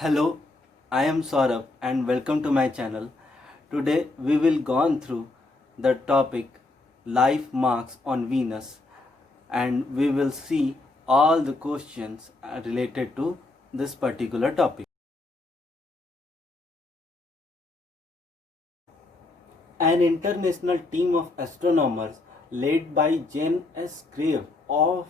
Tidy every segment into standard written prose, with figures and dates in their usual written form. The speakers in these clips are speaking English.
Hello, I am Saurabh and welcome to my channel. Today we will go on through the topic life marks on Venus and we will see all the questions related to this particular topic. An international team of astronomers led by Jane S. Grave of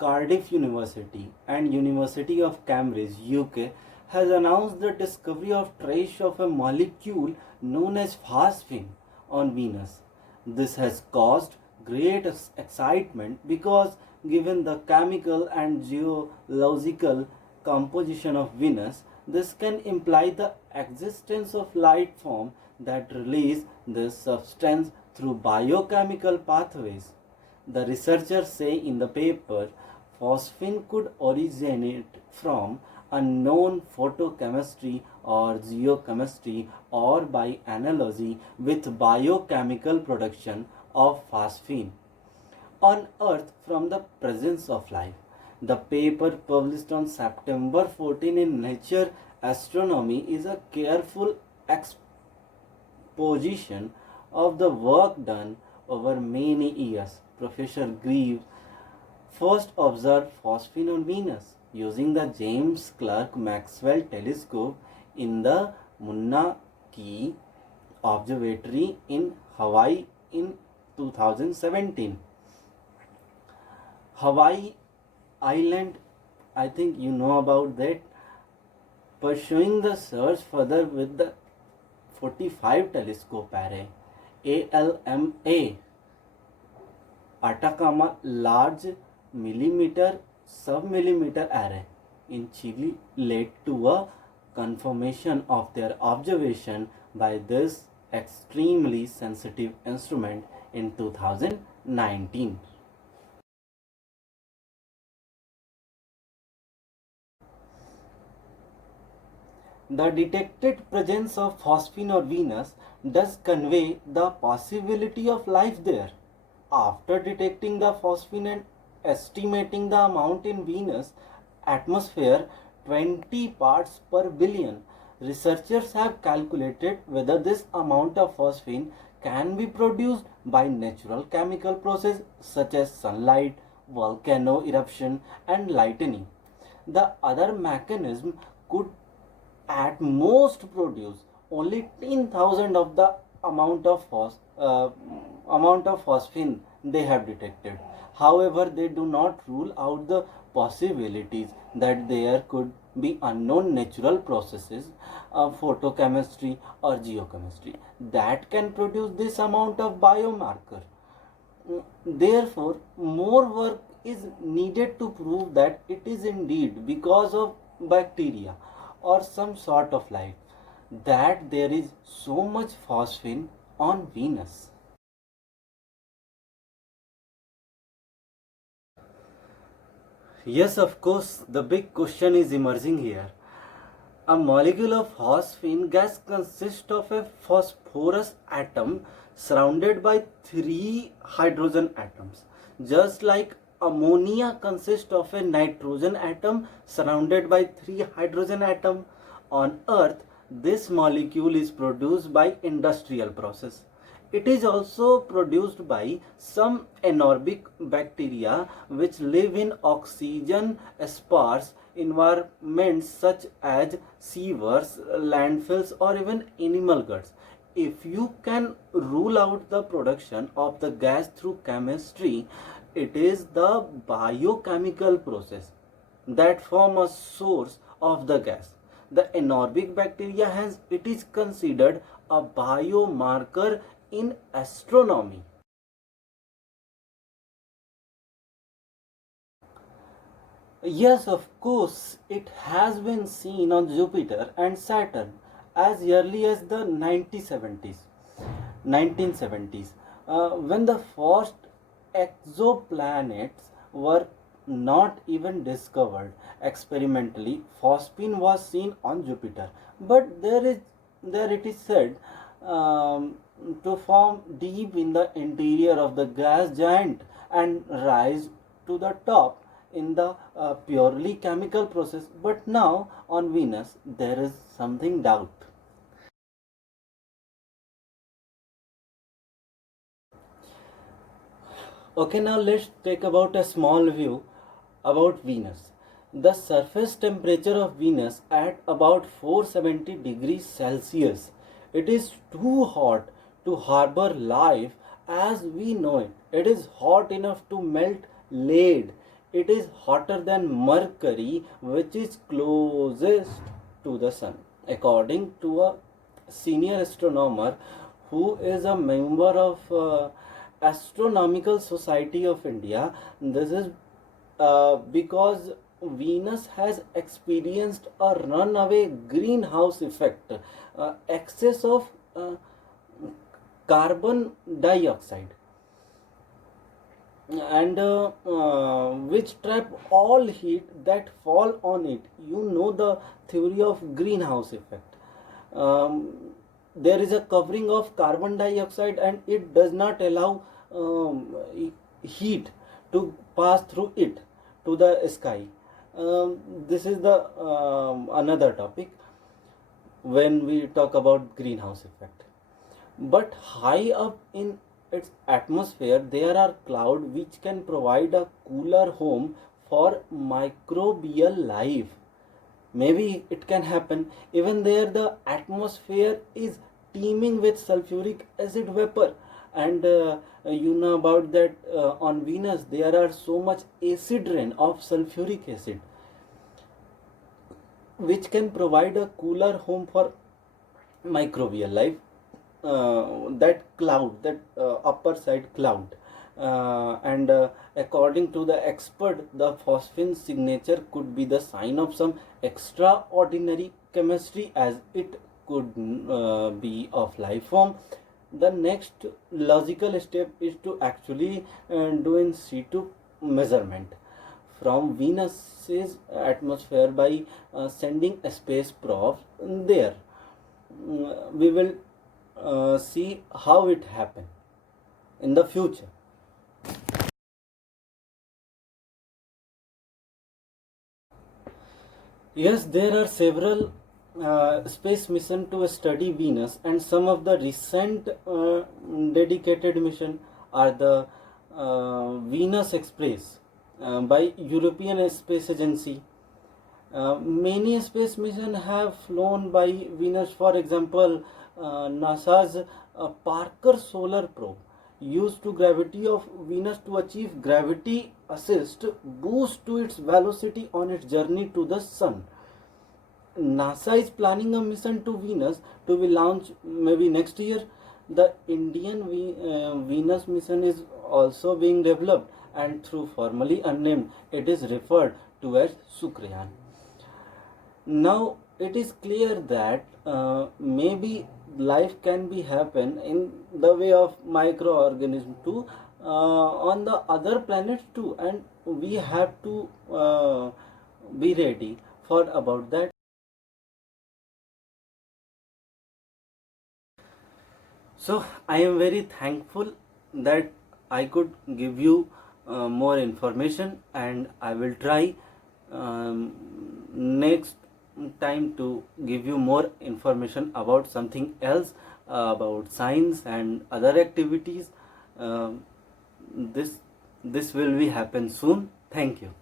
Cardiff University and University of Cambridge, UK, has announced the discovery of trace of a molecule known as phosphine on Venus. This has caused great excitement because given the chemical and geological composition of Venus, this can imply the existence of life form that release this substance through biochemical pathways. The researchers say in the paper, phosphine could originate from unknown photochemistry or geochemistry or by analogy with biochemical production of phosphine on Earth from the presence of life. The paper published on September 14 in Nature Astronomy is a careful exposition of the work done over many years. Professor Greaves first observed phosphine on Venus using the James Clerk Maxwell telescope in the Mauna Kea Observatory in Hawaii in 2017. Hawaii Island, I think you know about that. Pursuing the search further with the 45 telescope array ALMA Atacama Large Millimeter Submillimeter Array in Chile led to a confirmation of their observation by this extremely sensitive instrument in 2019. The detected presence of phosphine on Venus does convey the possibility of life there. After detecting the phosphine and estimating the amount in Venus atmosphere 20 parts per billion, researchers have calculated whether this amount of phosphine can be produced by natural chemical process such as sunlight, volcano eruption and lightning. The other mechanism could at most produce only 10,000 of the amount of phosphine they have detected. However, they do not rule out the possibilities that there could be unknown natural processes of photochemistry or geochemistry that can produce this amount of biomarker. Therefore, more work is needed to prove that it is indeed because of bacteria or some sort of life that there is so much phosphine on Venus. Yes, of course, the big question is emerging here. A molecule of phosphine gas consists of a phosphorus atom surrounded by three hydrogen atoms, just like ammonia consists of a nitrogen atom surrounded by three hydrogen atoms. On Earth, this molecule is produced by industrial process. It is also produced by some anaerobic bacteria which live in oxygen sparse environments such as sewers, landfills, or even animal guts. If you can rule out the production of the gas through chemistry, it is the biochemical process that form a source of the gas. The anaerobic bacteria has it is considered a biomarker in astronomy. Yes, of course, it has been seen on Jupiter and Saturn as early as the 1970s, when the first exoplanets were not even discovered experimentally. Phosphine was seen on Jupiter, but there it is said to form deep in the interior of the gas giant and rise to the top in the purely chemical process, but now on Venus there is something doubt. Okay, now let's take about a small view about Venus. The surface temperature of Venus at about 470 degrees Celsius. It is too hot to harbor life as we know it. It is hot enough to melt lead. It is hotter than Mercury, which is closest to the sun. According to a senior astronomer who is a member of Astronomical Society of India, this is because Venus has experienced a runaway greenhouse effect, excess of carbon dioxide, and which trap all heat that fall on it. You know the theory of greenhouse effect. um, there is a covering of carbon dioxide and it does not allow heat to pass through it to the sky. This is the another topic when we talk about greenhouse effect. But high up in its atmosphere there are clouds which can provide a cooler home for microbial life. Maybe it can happen. Even there the atmosphere is teeming with sulfuric acid vapor, and you know about that on Venus there are so much acid rain of sulfuric acid which can provide a cooler home for microbial life. That cloud, that upper side cloud, and according to the expert, the phosphine signature could be the sign of some extraordinary chemistry, as it could be of life form. The next logical step is to actually do in situ measurement from Venus's atmosphere by sending a space probe there. We will see how it happen in the future. Yes, there are several space mission to study Venus, and some of the recent dedicated mission are the Venus Express by European Space Agency. Many space missions have flown by Venus. For example, NASA's Parker Solar Probe used to gravity of Venus to achieve gravity assist boost to its velocity on its journey to the Sun. NASA is planning a mission to Venus to be launched maybe next year. The Indian Venus mission is also being developed, and through formally unnamed, it is referred to as Sukriyaan. Now it is clear that maybe life can be happen in the way of microorganism too, on the other planets too, and we have to be ready for about that. So I am very thankful that I could give you more information, and I will try next time to give you more information about something else, about science and other activities. Um, this this will be happen soon. Thank you.